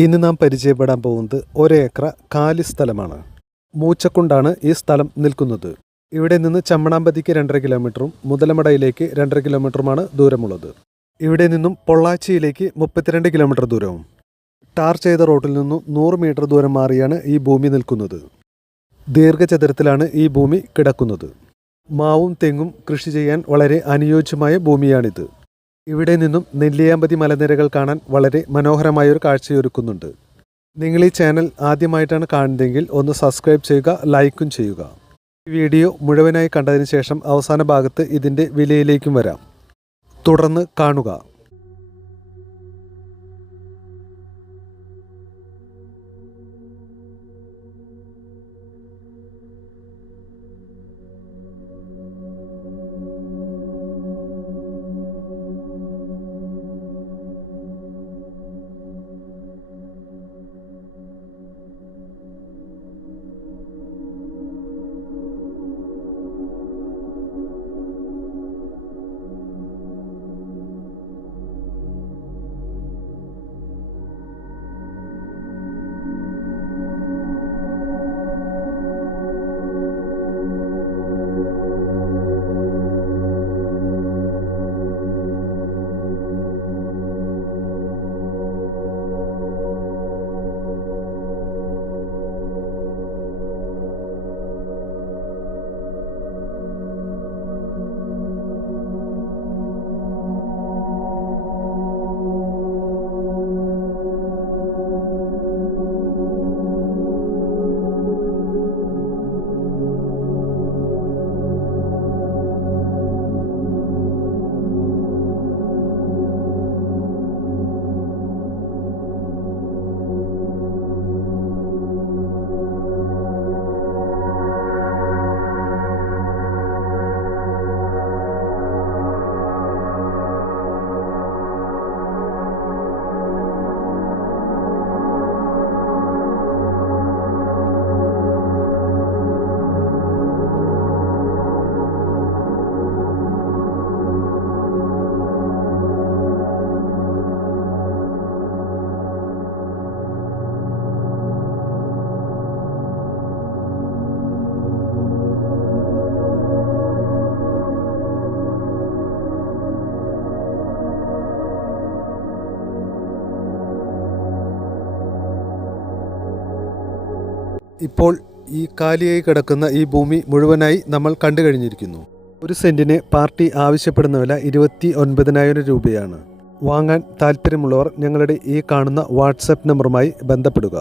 ഇന്ന് നാം പരിചയപ്പെടാൻ പോകുന്നത് ഒരേക്കർ കാലി സ്ഥലമാണ്. മൂച്ചക്കുണ്ടാണ് ഈ സ്ഥലം നിൽക്കുന്നത്. ഇവിടെ നിന്ന് ചമ്മണാമ്പതിക്ക് 2.5 കിലോമീറ്ററും മുതലമടയിലേക്ക് 2.5 കിലോമീറ്ററുമാണ് ദൂരമുള്ളത്. ഇവിടെ നിന്നും പൊള്ളാച്ചിയിലേക്ക് 32 കിലോമീറ്റർ ദൂരവും. ടാർ ചെയ്ത റോഡിൽ നിന്നും 100 മീറ്റർ ദൂരം മാറിയാണ് ഈ ഭൂമി നിൽക്കുന്നത്. ദീർഘചതുരത്തിലാണ് ഈ ഭൂമി കിടക്കുന്നത്. മാവും തെങ്ങും കൃഷി ചെയ്യാൻ വളരെ അനുയോജ്യമായ ഭൂമിയാണിത്. ഇവിടെ നിന്നും നെല്ലിയാമ്പതി മലനിരകൾ കാണാൻ വളരെ മനോഹരമായൊരു കാഴ്ചയൊരുക്കുന്നുണ്ട്. നിങ്ങൾ ഈ ചാനൽ ആദ്യമായിട്ടാണ് കാണുന്നതെങ്കിൽ ഒന്ന് സബ്സ്ക്രൈബ് ചെയ്യുക, ലൈക്കും ചെയ്യുക. ഈ വീഡിയോ മുഴുവനായി കണ്ടതിന് ശേഷം അവസാന ഭാഗത്ത് ഇതിൻ്റെ വിലയിലേക്കും വരാം. തുടർന്ന് കാണുക. ഇപ്പോൾ ഈ കാലിയായി കിടക്കുന്ന ഈ ഭൂമി മുഴുവനായി നമ്മൾ കണ്ടു കഴിഞ്ഞിരിക്കുന്നു. ഒരു സെൻറ്റിന് പാർട്ടി ആവശ്യപ്പെടുന്ന വില 29,000 രൂപയാണ്. വാങ്ങാൻ താല്പര്യമുള്ളവർ ഞങ്ങളുടെ ഈ കാണുന്ന വാട്സപ്പ് നമ്പറുമായി ബന്ധപ്പെടുക.